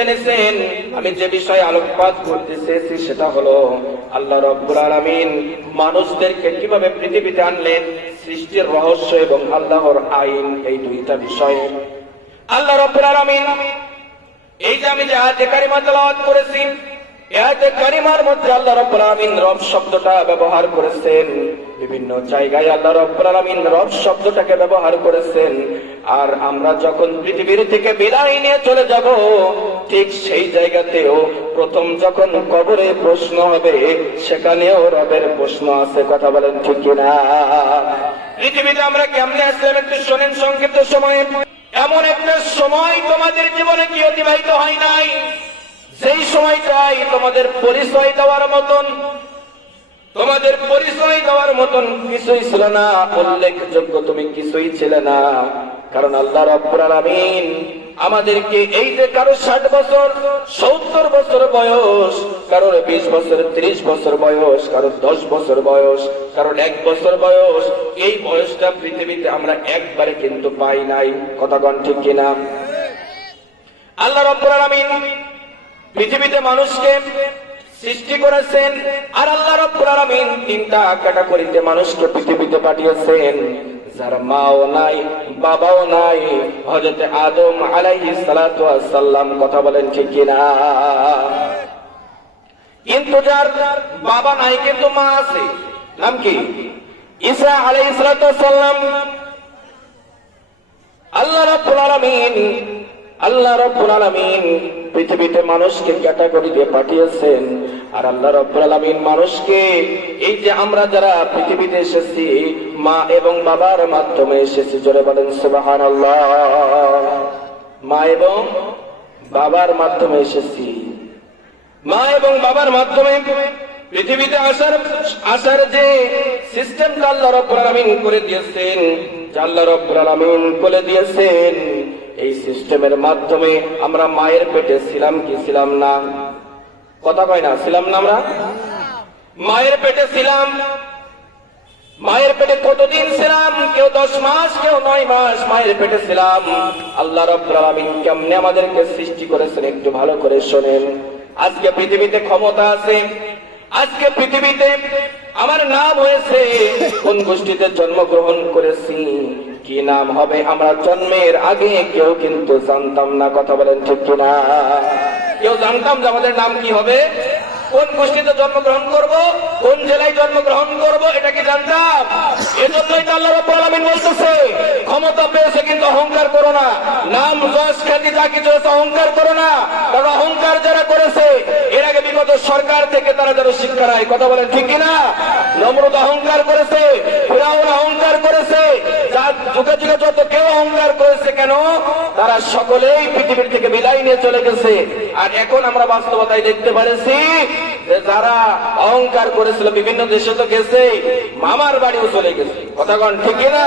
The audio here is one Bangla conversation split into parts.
জেনেছেন আমি যে বিষয়ে আলোকপাত করতে চেয়েছি সেটা হলো আল্লাহ রাব্বুল আলামিন মানুষদেরকে কিভাবে পৃথিবীতে আনলেন, সৃষ্টির রহস্য এবং আল্লাহর আইন, এই দুইটা বিষয়ে আল্লাহ রাব্বুল আলামিন এই যে আমি যে আয়াতে কারিমা তেলাওয়াত করেছি, আয়াতে কারিমার মধ্যে আল্লাহ রাব্বুল আলামিন রব শব্দটা ব্যবহার করেছেন। বিভিন্ন জায়গায় আল্লাহ রাব্বুল আলামিন রব শব্দটাকে ব্যবহার করেছেন। আর আমরা যখন পৃথিবীর থেকে বিদায় নিয়ে চলে যাব, ঠিক সেই জায়গাতেও প্রথম যখন কবরে প্রশ্ন হবে, সেখানেও রবের প্রশ্ন আছে। কথা বলেন ঠিক কিনা? পৃথিবীতে আমরা কেমনে আসলাম একটু শোনেন সংক্ষিপ্ত সময়ে। এমন একটা সময় তোমাদের জীবনে কি অতিবাহিত হয় নাই, সেই সময়টাই তোমাদের পরিচয় দেওয়ার মতন, তোমাদের পরিচয় দেওয়ার মতন কিছুই ছিল না, উল্লেখযোগ্য তুমি কিছুই ছিলে না। কারণ আল্লাহ রাব্বুল আলামিন আমাদেরকে এই যে কারো 60 বছর 70 বছর বয়স, কারোর 20 বছর 30 বছর বয়স, কারোর 10 বছর বয়স, কারোর 1 বছর বয়স, এই বয়সটা পৃথিবীতে আমরা একবারে কিন্তু পাই নাই। কথা বলেন ঠিক কিনা? আল্লাহ রাব্বুল আলামিন পৃথিবীতে মানুষকে সৃষ্টি করেছেন, আর আল্লাহ রাব্বুল আলামিন 3টা ক্যাটাগরিতে মানুষকে পৃথিবীতে পাঠিয়েছেন। যার মাও নাই, বাবাও নাই, হযরত আদম আলাইহিস সালাতু ওয়াস সালাম। কথা বলেন ঠিক কিনা? কিন্তু যার বাবা নাই কিন্তু মা আছে, নাম কি? ঈসা আলাইহিস সালাতু ওয়াস সালাম। আল্লাহ রাব্বুল আলামিন পৃথিবীতে মানুষকে ক্যাটাগরি দিয়ে পাঠিয়েছেন। আর আল্লাহ রাব্বুল আলামিন মানুষকে এই যে আমরা যারা পৃথিবীতে এসেছি, মা এবং বাবার মাধ্যমে এসেছি। জোরে বলেন সুবহানাল্লাহ। মা এবং বাবার মাধ্যমে এসেছি। মা এবং বাবার মাধ্যমে পৃথিবীতে আসার যে সিস্টেমটা আল্লাহ রাব্বুল আলামিন করে দিয়েছেন, আল্লাহ রাব্বুল আলামিন বলে দিয়েছেন, এই সিস্টেমের মাধ্যমে আমরা মায়ের পেটে ছিলাম কি ছিলাম না? কথা কয় না? ছিলাম না? আমরা মায়ের পেটে ছিলাম। মায়ের পেটে কতদিন ছিলাম? কেউ 10 মাস, কেউ 9 মাস মায়ের পেটে ছিলাম। আল্লাহ রাব্বুল আলামিন কেমনে আমাদেরকে সৃষ্টি করেছেন একটু ভালো করে শোনেন। আজকে পৃথিবীতে ক্ষমতা আছে, আজকে পৃথিবীতে আমার নাম হয়েছে, কোন গোষ্ঠীতে জন্মগ্রহণ করেছি, কি নাম হবে আমরা জন্মের আগে কেউ কিন্তু জানতাম না। কথা বলেন ঠিক কিনা? কেউ জানতাম যে আমাদের নাম কি হবে, কোন গোষ্ঠীতে জন্মগ্রহণ করব, কোন জেলায় জন্মগ্রহণ করব, এটা কি জানতাম? এজন্যই তো আল্লাহ রাব্বুল আলামিন বলতেছে, ক্ষমতা পেয়েছে কিন্তু অহংকার করো না, নাম যশ খ্যাতি যা কিছু আছে অহংকার করো না। কারণ অহংকার যারা করেছে এর আগে বিগত সরকার থেকে তারা যেন শিক্ষা নেয়। কথা বলেন ঠিক কিনা? নমরুদ অহংকার করেছে, ফিরাউন অহংকার করেছে, যার যুগে যুগে যত কেউ অহংকার করেছে, কেন? তারা সকলেই পৃথিবীর থেকে বিদায় নিয়ে চলে গেছে। আর এখন আমরা বাস্তবতায় দেখতে পারেছি যে যারা অহংকার করেছিল বিভিন্ন দেশে তো গেছে, মামার বাড়িও চলে গেছে। কথা কন ঠিক কিনা?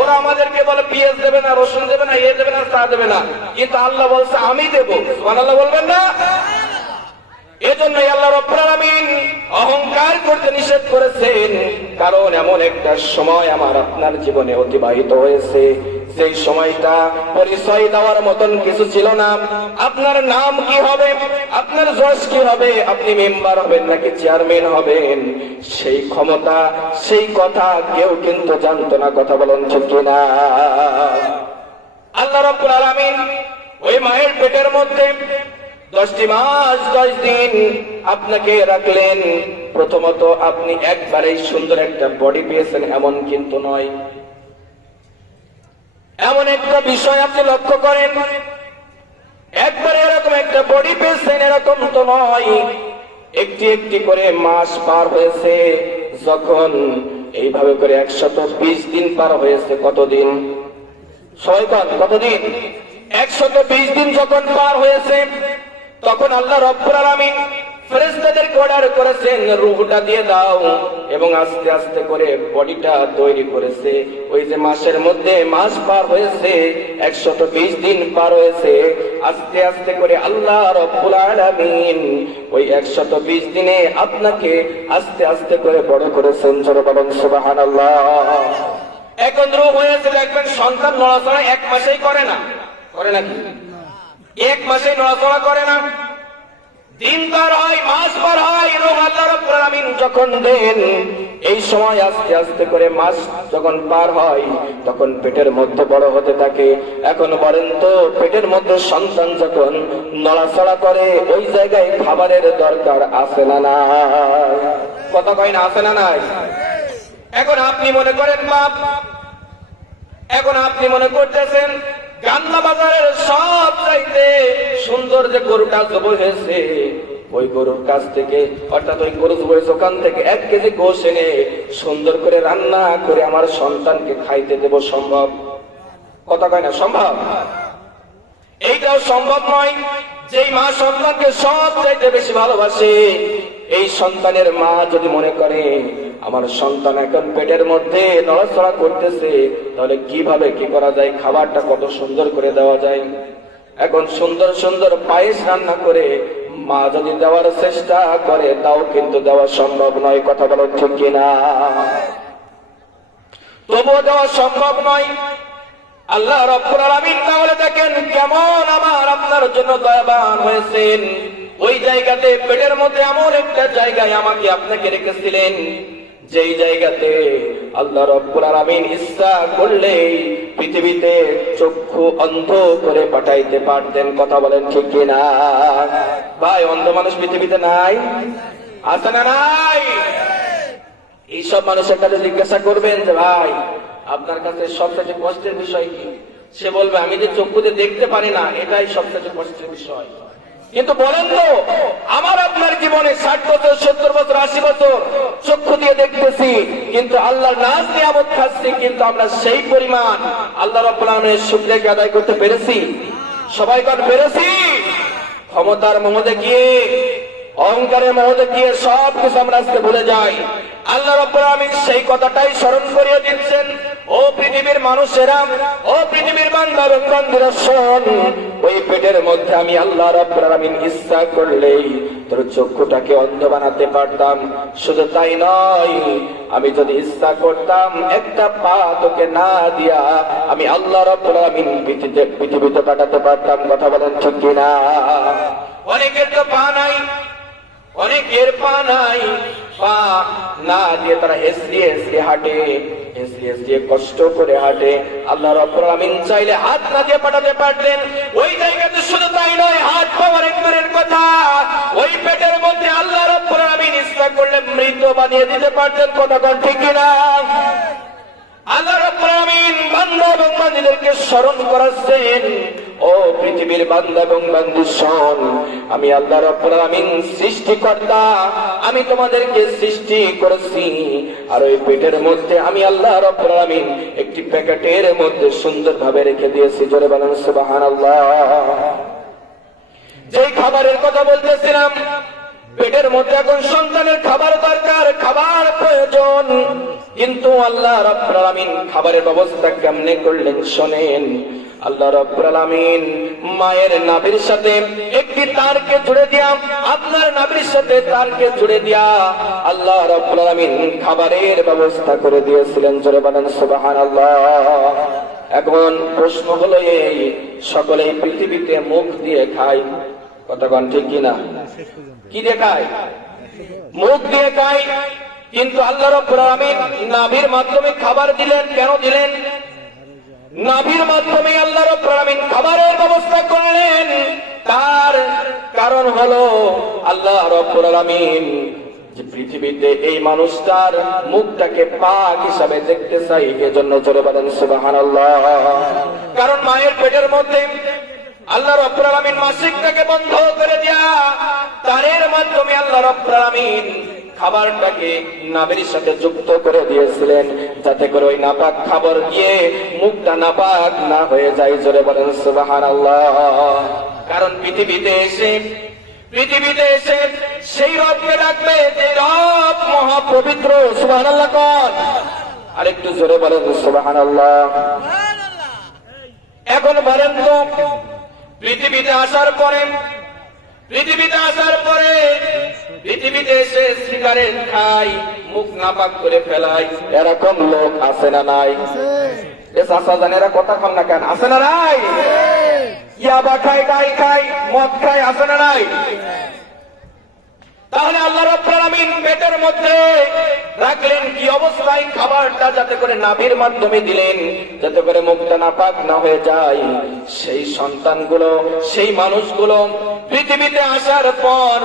ওরা আমাদেরকে বলে পেঁয়াজ দেবে না, রসুন দেবে না, এ দেবে না, তা দেবে না, কিন্তু আল্লাহ বলছে আমি দেবো। সুবহানাল্লাহ বলবেন না? এজন্যই আল্লাহ রাব্বুল আলামিন অহংকার করতে নিষেধ করেছেন। কারণ এমন একটা সময় আমার আপনার জীবনে অতিবাহিত হয়েছে, সেই সময়টা পরিচয় দেওয়ার মতন কিছু ছিল না। আপনার নাম কি হবে, আপনার যশ কি হবে, আপনি মেম্বার হবেন নাকি চেয়ারম্যান হবেন, সেই ক্ষমতা সেই কথা কেউ কিন্তু জানতো না। কথা বলেন ঠিক কিনা? আল্লাহ রাব্বুল আলামিন ওই মায়ের পেটের মধ্যে 10টি মাস 10 দিন আপনাকে রাখলেন। প্রথমত আপনি একবারেই সুন্দর একটা বডি পেয়েছেন এমন কিন্তু নয়। এমন একটা বিষয় আপনি লক্ষ্য করেন, একবারে এরকম একটা বডি পেয়েছেন এরকম তো নয়। একটি একটি করে মাস পার হয়েছে, যখন এইভাবে করে 120 দিন পার হয়েছে। কতদিন? কতদিন? 120 দিন যখন পার হয়েছে, তখন আল্লাহ রাব্বুল আলামিন ফেরেশতাদেরকে অর্ডার করেছেন রূহটা দিয়ে দাও, এবং আস্তে আস্তে করে বডিটা তৈরি করেছে। ওই যে মাসের মধ্যে মাস পার হয়েছে, 120 দিন পার হয়েছে, আস্তে আস্তে করে আল্লাহ রাব্বুল আলামিন ওই 120 দিনে আপনাকে আস্তে আস্তে করে বড় করেছেন। জোরে বলেন সুবহানাল্লাহ। এখন রূহ হয়েছে, দেখবেন সন্তান নড়াচড়া 1 মাসেই করে না, করে নাকি? এক মাসে নড়াচড়া করে না, দিন পার হয়, মাস পার হয়, এবং আল্লাহ রাব্বুল আলামিন যখন দেন, এই সময় আস্তে আস্তে করে মাস যখন পার হয় তখন পেটের মধ্যে বড় হতে থাকে। এখন বলেন তো, পেটের মধ্যে সন্তান যখন নড়াচড়া করে ওই জায়গায় খাবারের দরকার আছে না নাই? কথা কয় না, আছে না নাই? এখন আপনি মনে করেন বাপ, এখন আপনি মনে করতেছেন গান্না বাজারের সব চাইতে সুন্দর যে গরুটা জবাই হয়েছে, ওই গরুর কাছ থেকে, অর্থাৎ ওই গরু জবাই ওখান থেকে 1 কেজি গোশ এনে সুন্দর করে রান্না করে আমার সন্তানকে খাইতে দেব, সম্ভব? কথা কয় না, সম্ভব? এইটাও সম্ভব নয়। যেই মা সন্তানকে সব চাইতে বেশি ভালোবাসে, এই সন্তানের মা যদি মনে করে আমার সন্তান এখন পেটের মধ্যে নড়াচড়া করতেছে, তাহলে কিভাবে কি করা যায়, খাবারটা কত সুন্দর করে দেওয়া যায়। এখন সুন্দর সুন্দর পায়েস রান্না করে মা যদি দেওয়ার চেষ্টা করে, তাও কিন্তু দেওয়া সম্ভব নয়। কথা বলো ঠিক কিনা? তবুও দেওয়া সম্ভব নয়। আল্লাহ রাব্বুল আলামিন তাহলে দেখেন কেমন আমার আপনার জন্য দয়াবান হয়েছেন। ওই জায়গাতে পেটের মধ্যে এমন একটা জায়গায় আমাকে আপনাকে রেখেছিলেন, যেই জায়গাতে আল্লাহ রাব্বুল আলামিন ইচ্ছা করলে পৃথিবীতে চক্ষু অন্ধ করে পাঠাইতে পারতেন। কথা বলেন ঠিক কিনা? ভাই, অন্ধ মানুষ পৃথিবীতে নাই? আছে না নাই? এইসব মানুষের কাছে জিজ্ঞাসা করবেন যে ভাই আপনার কাছে সবচেয়ে কষ্টের বিষয় কি, সে বলবে আমি যে চক্ষুতে দেখতে পারি না, এটাই সবচেয়ে কষ্টের বিষয়। কিন্তু বলেন তো, আমার আপনার জীবনে 60 বছর, 70 বছর, 80 বছর চক্ষু দিয়ে দেখতেছি, কিন্তু আল্লাহর নাজ নিয়ামত খাচ্ছি, কিন্তু আমরা সেই পরিমাণ আল্লাহ রাব্বুল আলামিনের শুকরিয়া আদায় করতে পেরেছি? সবাই কার পেরেছি? ক্ষমতার মোহে গিয়ে, অহংকারের মোহে গিয়ে সব কিছু আমরা আজকে ভুলে যাই। আল্লাহ রাব্বুল আলামিন সেই কথাটাই স্মরণ করিয়ে দিচ্ছেন, ও পৃথিবীর মানুষেরা, ও পৃথিবীর বান্দা এবং বান্দীরা, শোন, ওই পেটের মধ্যে আমি আল্লাহ রাব্বুল আলামিন ইচ্ছা করলেই তোর চক্ষুটাকে অন্ধ বানাতে পারতাম। শুধু তাই নয়, আমি যদি ইচ্ছা করতাম একটা পা তোকে না দিয়া আমি আল্লাহ রাব্বুল আলামিন পৃথিবীতে পাঠাতে পারতাম। কথা বলেন ঠিক কিনা? অনেকের তো পা নাই, অনেকের পা নাই, পা না দিয়ে তারা হেসড়িয়ে হেসড়িয়ে হাঁটে, হেসড়িয়ে হেসড়িয়ে কষ্ট করে হাঁটে। আল্লাহ রাব্বুল আলামিন চাইলে হাত না দিয়ে পাঠাতে পারতেন। ওই জায়গাতে শুধু তাই নয়, হাত পাওয়ার এক দূরের কথা, ওই পেটের মধ্যে আল্লাহ রাব্বুল আলামিন ইচ্ছা করলে মৃত বানিয়ে দিতে পারতেন। কথা কোন ঠিক কিনা? আল্লাহ রাব্বুল আলামিন বান্দা এবং বান্দীদেরকে স্মরণ করাচ্ছেন, ও পৃথিবীর বান্দা এবং বান্দী শোন, আমি আল্লাহ রাব্বুল আলামিন সৃষ্টিকর্তা, আমি তোমাদেরকে সৃষ্টি করেছি, আর ওই পেটের মধ্যে আমি আল্লাহ রাব্বুল আলামিন একটি প্যাকেটের মধ্যে সুন্দরভাবে রেখে দিয়েছি। জোরে বলেন সুবহানাল্লাহ। যেই খাবারের কথা বলতেছিলাম, পেটের মধ্যে এখন সন্তানের খাবার দরকার, খাবার প্রয়োজন, কিন্তু আল্লাহ রাব্বুল আলামিন খাবারের ব্যবস্থা কেমনে করলেন শোনেন। আল্লাহ রাব্বুল আলামিন মায়ের নাভির সাথে একটি তারকে জুড়ে দিয়া, আপনার নাভির সাথে তারকে জুড়ে দিয়া আল্লাহ রাব্বুল আলামিন খাবারের ব্যবস্থা করে দিয়েছিলেন। জোরে বলেন সুবহানাল্লাহ। এখন প্রশ্ন হলো এই, সকলেই পৃথিবীতে মুখ দিয়ে খায়, কথা কোন ঠিক কিনা? কি দিয়ে খায়? মুখ দিয়ে খায়, কিন্তু আল্লাহ রাব্বুল আলামিন নাভির মাধ্যমে খাবার দিলেন। কেন দিলেন? নাভির মাধ্যমে আল্লাহ রাব্বুল আলামিন খাবারের ব্যবস্থা করলেন। তার কারণ হলো আল্লাহ রাব্বুল আলামিন যে পৃথিবীতে এই মানুষটার মুখটাকে পাক হিসাবে দেখতে চাই, এজন্য জোরে বলেন সুবহানাল্লাহ। কারণ মায়ের পেটের মধ্যে আল্লাহ রাব্বুল আলামিন মাসিকটাকে বন্ধ করে দিয়া তারের মাধ্যমে আল্লাহ রাব্বুল আলামিন খাবারটাকে নাভির সাথে যুক্ত করে দিয়েছিলেন, যাতে করে ওই নাপাক খাবার গিয়ে মুখটা নাপাক না হয়ে যায়। জোরে বলেন সুবহানাল্লাহ। কারণ পৃথিবীতে এসে সেই রবকে ডাকবে যে রব মহাপবিত্র। সুবহানাল্লাহ কোন? আরেকটু জোরে বলেন সুবহানাল্লাহ। এখন বলেন তো, পৃথিবীতে আসার পরে পৃথিবীতে এসে সিগারেট খাই, মুখ নাপাক করে ফেলাই, এরকম লোক আছে না নাই? এরা কথা কম না কেন? আছে না নাই? ইয়া ইয়াবা খায়, গাই খায়, মদ খায়, আছে না নাই? তাহলে আল্লাহ রাব্বুল আলামিন পেটের মধ্যে রাখলেন কি অবস্থায়? খাবারটা যাতে করে নাভির মাধ্যমে দিলেন, যাতে করে মুখটা নাপাক না হয়ে যায়। সেই সন্তানগুলো, সেই মানুষগুলো পৃথিবীতে আসার পর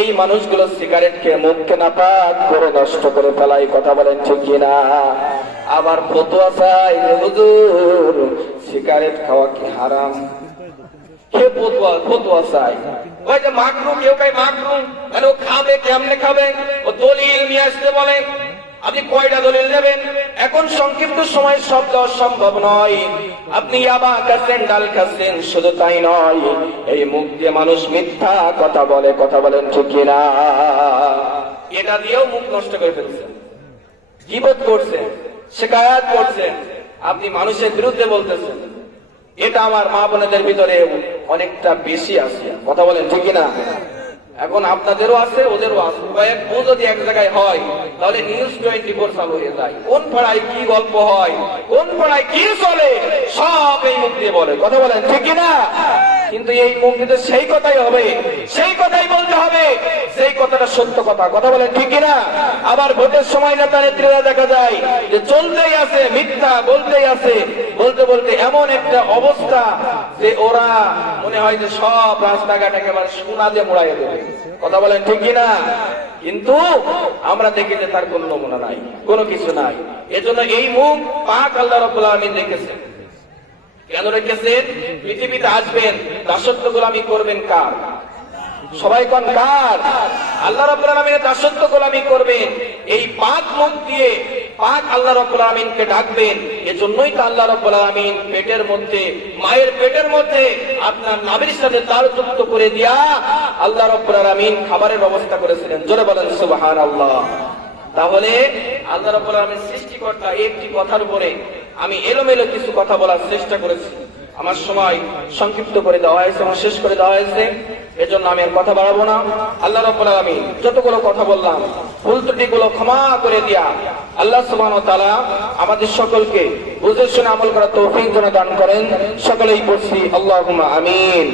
এই মানুষগুলো সিগারেট খেয়ে মুখকে নাপাক করে নষ্ট করে ফেলায়। কথা বলেন ঠিক কিনা? আবার ফতোয়া চাই যে হুজুর সিগারেট খাওয়া কি হারাম? কে ফতোয়া চাই? ওই যে মাকরু, কেউ কাই মাকরু, মানে ও খাবে, কেমনে খাবে? ও দলিল নিয়ে আসতে বলে। আপনি কয়টা দলিল নেবেন? এখন সংক্ষিপ্ত সময় সব দেওয়া সম্ভব নয়। আপনি ইয়াবা খাচ্ছেন, ডাল খাচ্ছেন, শুধু তাই নয়, এই মুখ দিয়ে মানুষ মিথ্যা কথা বলে। কথা বলেন ঠিক কিনা? এটা দিয়েও মুখ নষ্ট করে ফেলছেন, গীবত করছেন, শিকায়াত করছেন, আপনি মানুষের বিরুদ্ধে বলতেছেন। এটা আমার মা বোনেদের ভিতরে অনেকটা বেশি আছে। কথা বলেন ঠিক কিনা? এখন আপনাদেরও আছে, ওদেরও আছে। কয়েক যদি এক জায়গায় হয় তাহলে নিউজ 24 চালু হয়ে যায়। কোন পাড়ায় কি গল্প হয়, কোন পাড়ায় কি চলে, সব এই মুখ দিয়ে বলে। কথা বলেন ঠিক কিনা? কিন্তু এই মুখ দিয়ে সেই কথাই হবে, সেই কথাই বলতে হবে, সেই কথাটা সত্য কথা। কথা বলেন ঠিক কিনা? আবার ভোটের সময় নেতা নেত্রীরা দেখা যায় যে চলতেই আছে, মিথ্যা বলতেই আছে, বলতে বলতে এমন একটা অবস্থা যে ওরা মনে হয় যে সব রাস্তাঘাট একেবারে সোনা দিয়ে মোড়াইয়া দেবে। কথা বলেন ঠিক কিনা? কিন্তু আমরা দেখি যে তার কোন নমুনা নাই, কোনো কিছু নাই। এজন্য এই মুখ পাক আল্লাহ রাব্বুল আলামিন রেখেছেন। কেন রেখেছেন? পৃথিবীতে আসবেন, দাসত্ব গোলামি করবেন কার? সবাই কোন কার? আল্লাহ রাব্বুল আলামিনের দাসত্ব গোলামি করবেন। এই পাক মুখ দিয়ে পাক আল্লাহ রাব্বুল আলামিনকে ডাকবেন। এজন্যই তো আল্লাহ রাব্বুল আলামিন পেটের মধ্যে, মায়ের পেটের মধ্যে আপনার নাভির সাথে তার যুক্ত করে দিয়া আল্লাহ রাব্বুল আলামিন খাবারের ব্যবস্থা করেছিলেন। জোরে বলেন সুবহানাল্লাহ। তাহলে আল্লাহ রাব্বুল আলামিন সৃষ্টিকর্তা, একটি কথার উপরে আমি এলোমেলো কিছু কথা বলার চেষ্টা করেছি। আমার সময় সংক্ষিপ্ত করে দেওয়া হয়েছে এবং শেষ করে দেওয়া হয়েছে, এজন্য আমি আর কথা বাড়াবো না। আল্লাহ রাব্বুল আলামিন যতগুলো কথা বললাম ভুল ত্রুটিগুলো ক্ষমা করে দিয়া আল্লাহ সুবহানাহু ওয়া তাআলা আমাদের সকলকে বুঝে শুনে আমল করার তৌফিক যেন দান করেন। সকলেই বলছি আল্লাহুম্মা আমিন।